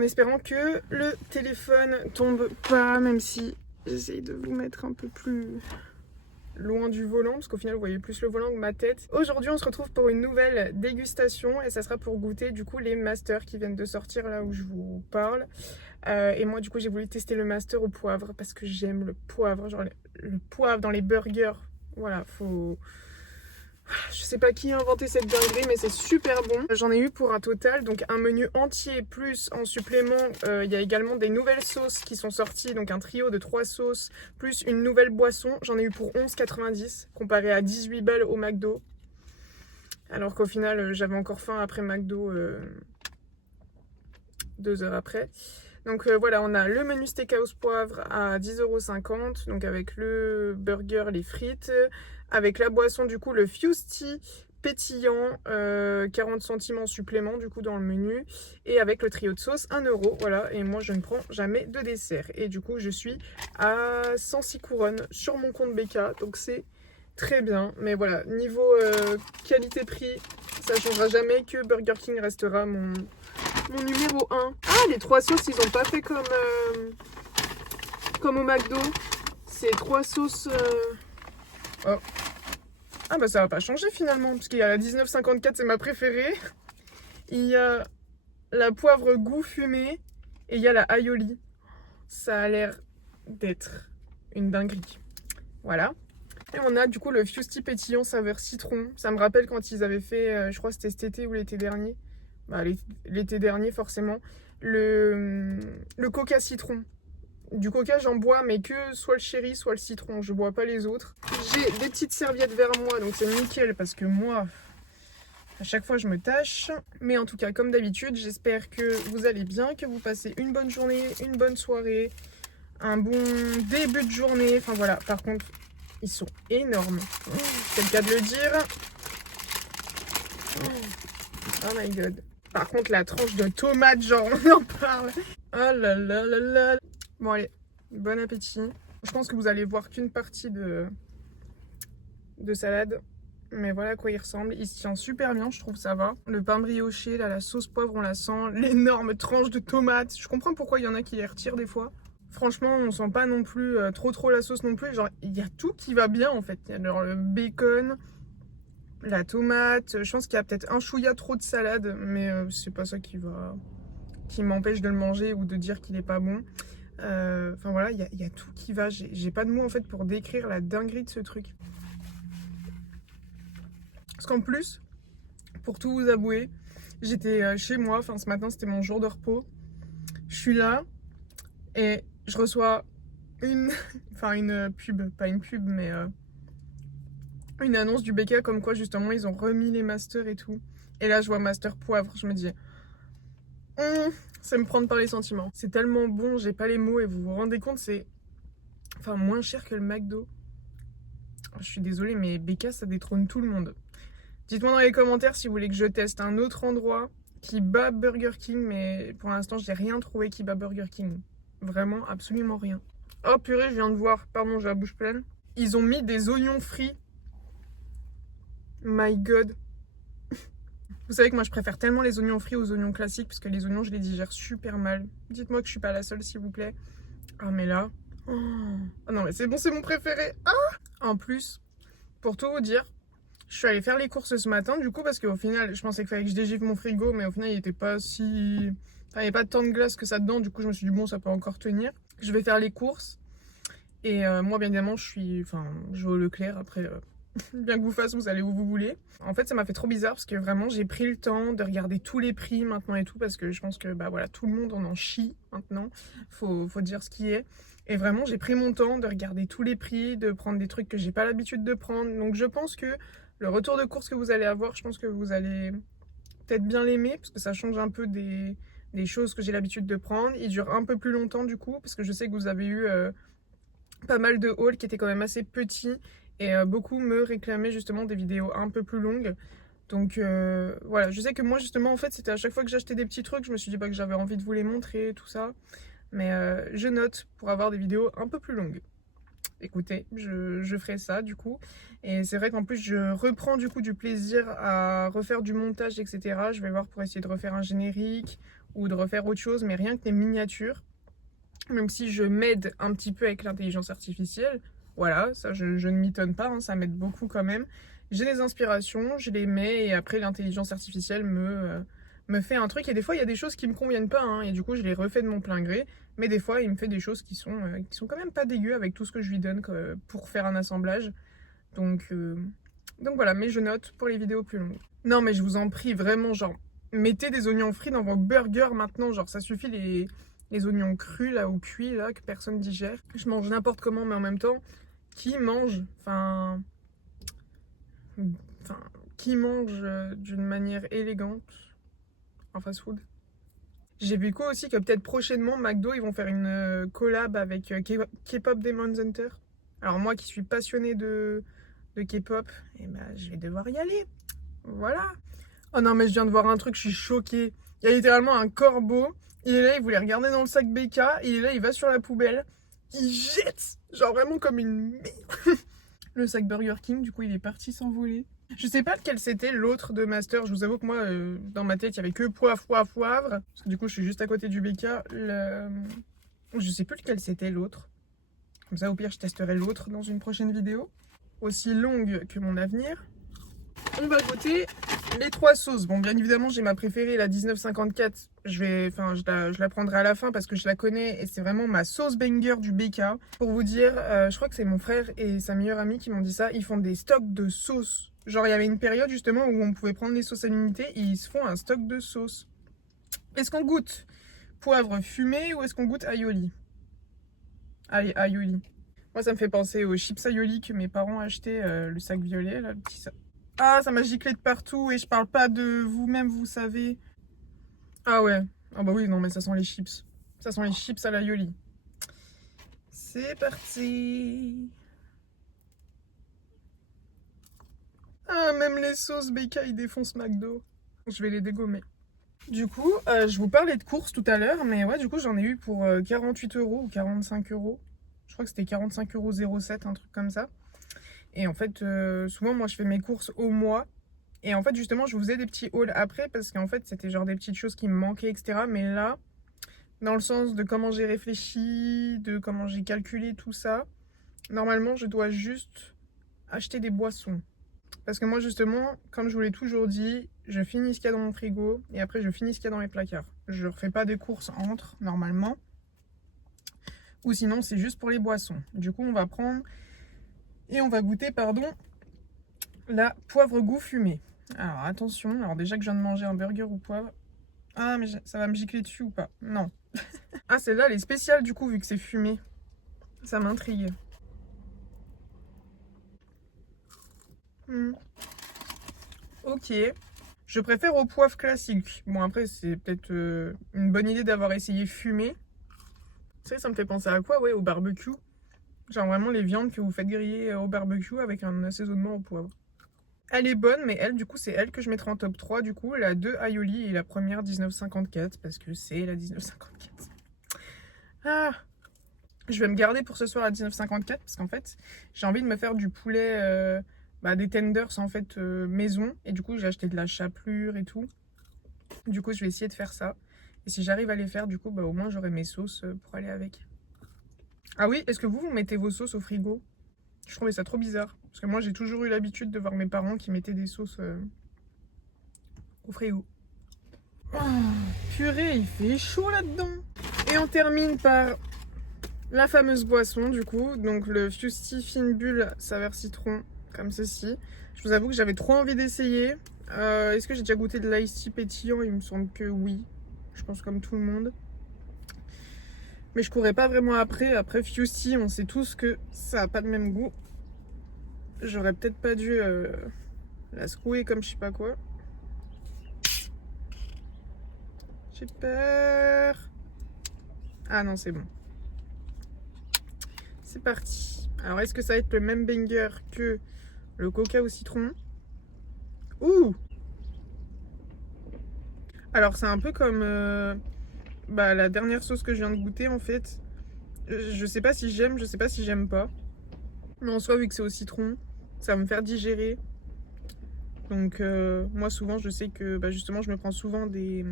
En espérant que le téléphone tombe pas, même si j'essaye de vous mettre un peu plus loin du volant, parce qu'au final vous voyez plus le volant que ma tête. Aujourd'hui on se retrouve pour une nouvelle dégustation et ça sera pour goûter du coup les masters qui viennent de sortir là où je vous parle. Et moi du coup j'ai voulu tester le master au poivre parce que j'aime le poivre, genre le poivre dans les burgers. Voilà, faut... Je sais pas qui a inventé cette dinguerie mais c'est super bon. J'en ai eu pour un total, donc un menu entier plus en supplément il y a également des nouvelles sauces qui sont sorties, donc un trio de 3 sauces plus une nouvelle boisson. J'en ai eu pour 11,90 comparé à 18 balles au McDo. Alors qu'au final j'avais encore faim après McDo 2 heures après. Donc voilà, on a le menu steakhouse poivre à 10,50 €, donc avec le burger, les frites, avec la boisson du coup le Fusty pétillant, 40 centimes en supplément du coup dans le menu, et avec le trio de sauce 1 €, voilà, et moi je ne prends jamais de dessert. Et du coup je suis à 106 couronnes sur mon compte BK, donc c'est très bien. Mais voilà, niveau qualité-prix, ça ne changera jamais que Burger King restera mon numéro 1. Ah, les 3 sauces, ils ont pas fait comme au McDo. C'est 3 sauces... Oh. Ah bah ça va pas changer finalement, parce qu'il y a la 19,54, c'est ma préférée. Il y a la poivre goût fumé et il y a la aioli. Ça a l'air d'être une dinguerie. Voilà. Et on a du coup le Fusty pétillant saveur citron. Ça me rappelle quand ils avaient fait, je crois que c'était cet été ou l'été dernier. Bah, l'été dernier forcément. Le coca citron. Du coca j'en bois mais que soit le cherry soit le citron. Je bois pas les autres. J'ai des petites serviettes vers moi donc c'est nickel parce que moi à chaque fois je me tâche. Mais en tout cas comme d'habitude j'espère que vous allez bien, que vous passez une bonne journée, une bonne soirée, un bon début de journée. Enfin voilà, par contre ils sont énormes. C'est le cas de le dire. Oh my god. Par contre, la tranche de tomate, genre, on en parle. Oh là là là là. Bon, allez, bon appétit. Je pense que vous allez voir qu'une partie de salade. Mais voilà à quoi il ressemble. Il se tient super bien, je trouve, ça va. Le pain brioché, là, la sauce poivre, on la sent. L'énorme tranche de tomate. Je comprends pourquoi il y en a qui les retirent des fois. Franchement, on sent pas non plus trop la sauce non plus. Genre, il y a tout qui va bien, en fait. Il y a genre le bacon, la tomate. Je pense qu'il y a peut-être un chouïa trop de salade, mais c'est pas ça qui m'empêche de le manger ou de dire qu'il est pas bon. Enfin voilà, il y a tout qui va. J'ai pas de mots en fait pour décrire la dinguerie de ce truc. Parce qu'en plus, pour tout vous avouer, j'étais chez moi. Enfin ce matin c'était mon jour de repos. Je suis là et je reçois une pub, pas une pub mais une annonce du BK comme quoi justement ils ont remis les masters et tout. Et là je vois master poivre, je me dis ça me prend par les sentiments. C'est tellement bon, j'ai pas les mots et vous vous rendez compte, c'est enfin moins cher que le McDo. Je suis désolée mais BK ça détrône tout le monde. Dites-moi dans les commentaires si vous voulez que je teste un autre endroit qui bat Burger King, mais pour l'instant j'ai rien trouvé qui bat Burger King. Vraiment absolument rien. Oh purée, je viens de voir, pardon j'ai la bouche pleine. Ils ont mis des oignons frits. My god. Vous savez que moi je préfère tellement les oignons frits aux oignons classiques parce que les oignons je les digère super mal. Dites-moi que je suis pas la seule s'il vous plaît. Ah mais là... Oh. Ah non mais c'est bon, c'est mon préféré. Ah, en plus, pour tout vous dire, je suis allée faire les courses ce matin du coup parce qu'au final je pensais qu'il fallait que je dégivre mon frigo mais au final il était pas si... Enfin, il n'y avait pas tant de glace que ça dedans, du coup je me suis dit bon ça peut encore tenir. Je vais faire les courses et moi bien évidemment je vais au Leclerc après... Bien que vous fasse, vous allez où vous voulez. En fait, ça m'a fait trop bizarre parce que vraiment, j'ai pris le temps de regarder tous les prix maintenant et tout parce que je pense que bah voilà, tout le monde on en chie maintenant. Faut dire ce qui est. Et vraiment, j'ai pris mon temps de regarder tous les prix, de prendre des trucs que j'ai pas l'habitude de prendre. Donc, je pense que le retour de course que vous allez avoir, je pense que vous allez peut-être bien l'aimer parce que ça change un peu des choses que j'ai l'habitude de prendre. Il dure un peu plus longtemps du coup parce que je sais que vous avez eu pas mal de hauls qui étaient quand même assez petits. Et beaucoup me réclamaient justement des vidéos un peu plus longues. Donc voilà, je sais que moi justement en fait c'était à chaque fois que j'achetais des petits trucs, je me suis dit que j'avais envie de vous les montrer, tout ça. Mais je note pour avoir des vidéos un peu plus longues. écoutez, je ferai ça du coup. Et c'est vrai qu'en plus je reprends du coup du plaisir à refaire du montage, etc. Je vais voir pour essayer de refaire un générique ou de refaire autre chose, mais rien que des miniatures. Même si je m'aide un petit peu avec l'intelligence artificielle, voilà, ça je ne m'étonne pas, hein, ça m'aide beaucoup quand même. J'ai des inspirations, je les mets et après l'intelligence artificielle me fait un truc. Et des fois il y a des choses qui me conviennent pas, hein, et du coup je les refais de mon plein gré. Mais des fois il me fait des choses qui sont quand même pas dégueu avec tout ce que je lui donne pour faire un assemblage. Donc voilà, mais je note pour les vidéos plus longues. Non mais je vous en prie, vraiment, genre, mettez des oignons frits dans vos burgers maintenant, genre ça suffit les oignons crus là ou cuits là que personne digère. Je mange n'importe comment, mais en même temps, qui mange, qui mange d'une manière élégante en fast-food? J'ai vu quoi aussi que peut-être prochainement McDo ils vont faire une collab avec K-pop Demon Hunter. Alors moi qui suis passionnée de K-pop, et ben je vais devoir y aller. Voilà. Oh non mais je viens de voir un truc, je suis choquée. Il y a littéralement un corbeau. Il est là, il voulait regarder dans le sac BK. Il est là, il va sur la poubelle. Il jette, genre vraiment comme une merde. Le sac Burger King, du coup, il est parti s'envoler. Je sais pas lequel c'était l'autre de Master. Je vous avoue que moi, dans ma tête, il y avait que poivre. Parce que du coup, je suis juste à côté du BK. Je sais plus lequel c'était l'autre. Comme ça, au pire, je testerai l'autre dans une prochaine vidéo. Aussi longue que mon avenir. On va goûter les 3 sauces. Bon, bien évidemment, j'ai ma préférée, la 1954. Je la prendrai à la fin parce que je la connais et c'est vraiment ma sauce banger du BK. Pour vous dire, je crois que c'est mon frère et sa meilleure amie qui m'ont dit ça. Ils font des stocks de sauces. Genre, il y avait une période justement où on pouvait prendre les sauces à l'unité et ils se font un stock de sauces. Est-ce qu'on goûte poivre fumé ou est-ce qu'on goûte aioli? Allez, aioli. Moi, ça me fait penser aux chips aioli que mes parents achetaient, le sac violet, là, le petit sac. Ah, ça m'a giclé de partout et je parle pas de vous-même, vous savez. Ah ouais. Ah bah oui, non, mais ça sent les chips. Ça sent les chips à l'aioli. C'est parti. Ah, même les sauces BK, ils défoncent McDo. Je vais les dégommer. Du coup, je vous parlais de courses tout à l'heure, mais ouais, du coup, j'en ai eu pour 48 € ou 45 €. Je crois que c'était 45,07 €, un truc comme ça. Et en fait, souvent, moi, je fais mes courses au mois. Et en fait, justement, je vous faisais des petits hauls après parce qu'en fait, c'était genre des petites choses qui me manquaient, etc. Mais là, dans le sens de comment j'ai réfléchi, de comment j'ai calculé tout ça, normalement, je dois juste acheter des boissons. Parce que moi, justement, comme je vous l'ai toujours dit, je finis ce qu'il y a dans mon frigo et après, je finis ce qu'il y a dans mes placards. Je ne refais pas des courses entre, normalement. Ou sinon, c'est juste pour les boissons. Du coup, on va prendre et on va goûter, pardon, la poivre goût fumé. Alors attention, alors déjà que je viens de manger un burger au poivre. Ah mais ça va me gicler dessus ou pas? Non. Ah celle-là elle est spéciale du coup vu que c'est fumé. Ça m'intrigue. Ok. Je préfère au poivre classique. Bon après c'est peut-être une bonne idée d'avoir essayé fumé. Tu sais ça me fait penser à quoi? Ouais, au barbecue. Genre vraiment les viandes que vous faites griller au barbecue avec un assaisonnement au poivre. Elle est bonne, mais elle, du coup, c'est elle que je mettrai en top 3, du coup. La 2 aioli et la première 1954, parce que c'est la 1954. Ah, je vais me garder pour ce soir la 1954, parce qu'en fait, j'ai envie de me faire du poulet, des tenders, en fait, maison. Et du coup, j'ai acheté de la chapelure et tout. Du coup, je vais essayer de faire ça. Et si j'arrive à les faire, du coup, au moins, j'aurai mes sauces pour aller avec. Ah oui, est-ce que vous mettez vos sauces au frigo? Je trouvais ça trop bizarre. Parce que moi, j'ai toujours eu l'habitude de voir mes parents qui mettaient des sauces au frigo. Oh, purée, il fait chaud là-dedans. Et on termine par la fameuse boisson, du coup. Donc, le Fusty Fine Bulle saveur citron, comme ceci. Je vous avoue que j'avais trop envie d'essayer. Est-ce que j'ai déjà goûté de l'ice tea pétillant? Il me semble que oui. Je pense comme tout le monde. Mais je courais pas vraiment après. Après Fusty, on sait tous que ça a pas le même goût. J'aurais peut-être pas dû la secouer comme je sais pas quoi. J'ai peur. Ah non, c'est bon. C'est parti. Alors, est-ce que ça va être le même banger que le coca au citron? Ouh! Alors, c'est un peu comme la dernière sauce que je viens de goûter, en fait. Je sais pas si j'aime, je sais pas si j'aime pas. Mais en soi, vu que c'est au citron, ça va me faire digérer. Donc moi souvent je sais que bah, justement je me prends souvent des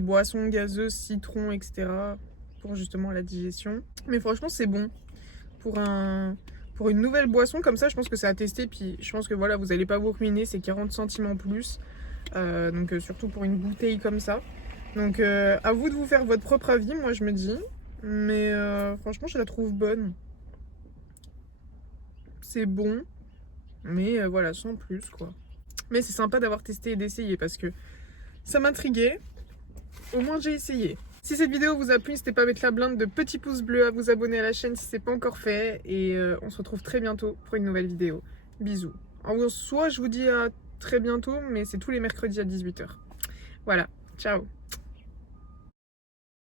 boissons gazeuses, citron, etc. pour justement la digestion. Mais franchement c'est bon. Pour une nouvelle boisson comme ça, je pense que c'est à tester. Puis je pense que voilà, vous n'allez pas vous ruiner, c'est 40 centimes en plus. Donc surtout pour une bouteille comme ça. Donc à vous de vous faire votre propre avis, moi je me dis. Mais franchement je la trouve bonne. C'est bon. Mais voilà, sans plus quoi. Mais c'est sympa d'avoir testé et d'essayer parce que ça m'intriguait. Au moins j'ai essayé. Si cette vidéo vous a plu, n'hésitez pas à mettre la blinde de petits pouces bleus, à vous abonner à la chaîne si c'est pas encore fait. Et on se retrouve très bientôt pour une nouvelle vidéo. Bisous. En soit je vous dis à très bientôt, mais c'est tous les mercredis à 18 h. Voilà, ciao.